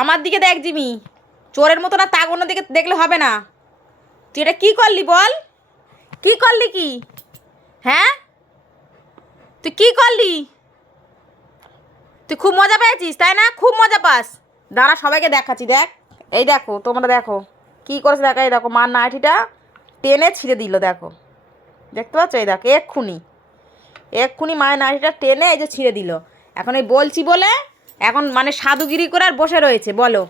আমার দিকে দেখ জিমি, চোরের মতো না, তাক অন্য দিকে দেখলে হবে না। তুই এটা কী করলি বল, কী করলি কি? হ্যাঁ, তুই কী করলি? তুই খুব মজা পেয়েছিস তাই না? খুব মজা পাস। দাঁড়া সবাইকে দেখাচ্ছি, দেখ এই দেখো, তোমরা দেখো কী করেছে, দেখো এই দেখো মার নাইটিটা টেনে ছিঁড়ে দিল, দেখো দেখতে পাচ্ছ, এই দেখো এক্ষুনি মায়ের নাইটিটা টেনে এই যে ছিঁড়ে দিল। এখন এই বলছি বলে এখন মানে সাধুগিরি করে আর বসে রয়েছে। বলো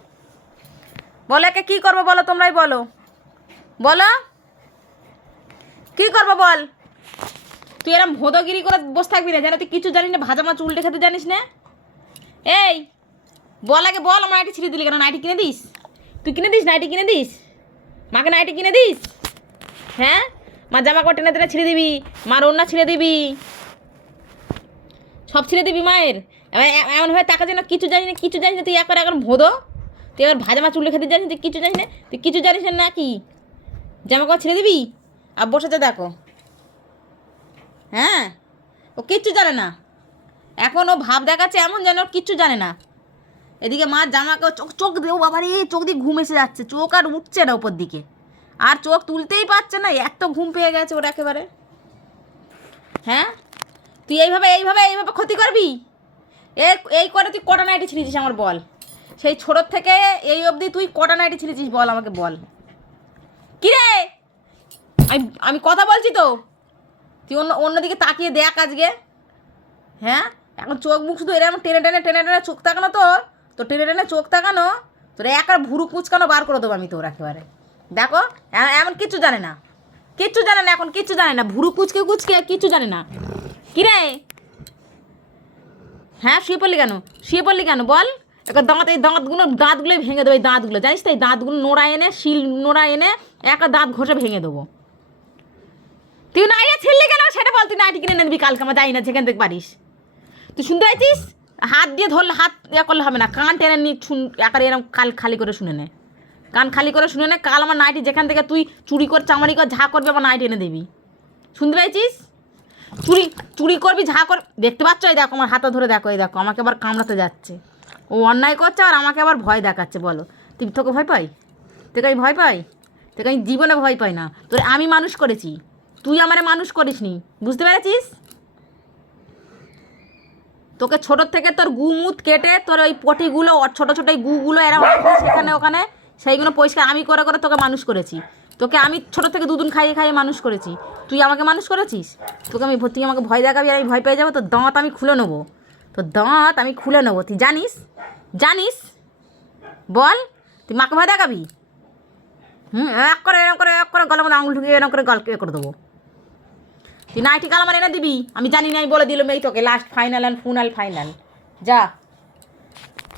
বলো একে কী করবো বলো, তোমরাই বলো, বলো কী করবো বল। তুই এরম ভোদগিরি করে বসে থাকবি না, যেন তুই কিছু জানিস না, ভাজা মাছ উল্টে খেতে জানিস না। এই বল আগে বল, আমার নাইটি ছিঁড়ে দিলি কেন? নাইটি কিনে দিস? তুই কিনে দিস নাইটি, কিনে দিস মাকে, নাইটি কিনে দিস? হ্যাঁ, মা জামা কাপড় টেনে টেনে ছিঁড়ে দিবি, মার ওড়না ছিঁড়ে দিবি, সব ছিঁড়ে দিবি মায়ের। এমনভাবে টাকা যেন কিছু জানিস না, কিছু জানিস না। তুই একবার এখন ভোদো, তুই এবার ভাজা মাছ উল্টে খেতে জানিস, তুই কিছু জানিস না, তুই কিছু জানিস না কি? জামা কাপড় ছিঁড়ে দিবি আর বসেছে দেখো। হ্যাঁ, ও কিচ্ছু জানে না, এখন ও ভাব দেখাচ্ছে এমন যেন ওর কিচ্ছু জানে না। এদিকে মার জামাকে চোখ দিয়ে, ও বাবার এই চোখ দিয়ে ঘুম এসে যাচ্ছে, চোখ আর উঠছে না ওপর দিকে, আর চোখ তুলতেই পারছে না, এত ঘুম পেয়ে গেছে ওর একেবারে। হ্যাঁ, তুই এইভাবে এইভাবে এইভাবে ক্ষতি করবি? এই করে তুই কটা নাইটি ছিঁড়েছিস আমার বল? সেই ছোটোর থেকে এই অবধি তুই কটা নাইটি ছিঁড়েছিস বল আমাকে, বল। কিরে, আমি কথা বলছি তো, তুই অন্যদিকে তাকিয়ে দেখ আজকে। হ্যাঁ, এখন চোখ মুখ শুধু এরকম টেনে টেনে টেনে টেনে চোখ তাকানো, তো টেনে টেনে চোখ তাকানো, তোর একার ভুরু কুচকানো বার করে দেবো আমি তোর একেবারে। দেখো এমন কিচ্ছু জানে না, কিচ্ছু জানে না, এখন কিচ্ছু জানে না, ভুরু কুচকে কুচকে কিচ্ছু জানে না। কিরে, হ্যাঁ শুয়ে পড়লি কেন, শুয়ে পড়লি কেন বল? এবার এই দাঁতগুলোই ভেঙে দেবো, এই দাঁতগুলো জানিস তো, এই দাঁতগুলো নোড়া এনে, নোড়া এনে একটা দাঁত ঘষে ভেঙে দেবো। তুই নাইটি ছিঁড়লি কেন সেটা বল, তুই নাইটি কিনে নিবি কালকে, আমার যাই না যেখান থেকে পারিস। তুই শুনতে পাইছিস? হাত দিয়ে ধরলে, হাত করলে হবে না, কান টেনে নি, একার এরকম খালি করে শুনে নে, কান খালি করে শুনে নে। কাল আমার নাইটি যেখান থেকে তুই চুরি কর, চামারি কর, ঝা করবি, আমার নাইটি এনে দিবি। শুনতে পাইছিস? চুরি করবি, ঝা কর, দেখতে পাচ্ছ? এই দেখো আমার হাতে ধরে, দেখো এই দেখো আমাকে আবার কামড়াতে যাচ্ছে। ও অন্যায় করছে আর আমাকে আবার ভয় দেখাচ্ছে। বলো, তুই তোকে ভয় পাই? তোকে আমি ভয় পাই? তোকে আমি জীবনে ভয় পাই না। তোর আমি মানুষ করেছি, তুই আমারে মানুষ করিসনি, বুঝতে পেরেছিস? তোকে ছোটোর থেকে তোর মুত কেটে তোর ওই পটিগুলো, ছোটো ছোটো এই গুগুলো এরা সেখানে ওখানে, সেইগুলো পরিষ্কার আমি করে করে তোকে মানুষ করেছি। তোকে আমি ছোটো থেকে দুদিন খাইয়ে খাইয়ে মানুষ করেছি, তুই আমাকে মানুষ করেছিস? তুই আমাকে ভয় দেখাবি আর আমি ভয় পেয়ে যাবো? তোর দাঁত আমি খুলে নেবো, তোর দাঁত আমি খুলে নেবো, তুই জানিস? জানিস? বল, তুই মাকে ভয় দেখাবি? এক করে এরকম করে এক করে গলার মধ্যে আঙুল ঢুকিয়ে এরকম করে গলকে করে দেবো। তুই নাইটি কাল আমার এনে দিবি, আমি জানি না, আমি বলে দিলাম এই তোকে লাস্ট ফাইনাল অ্যান্ড ফাইনাল। যা,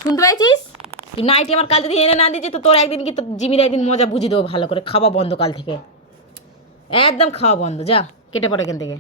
শুনতে পাইছিস? তুই নাইটি আমার কাল যদি এনে না দিয়েছি তো তোর একদিন কি তোর জিমির একদিন মজা বুঝিয়ে দেবো ভালো করে। খাওয়া বন্ধ কাল থেকে, একদম খাওয়া বন্ধ, যা কেটে পড়ে এখান থেকে।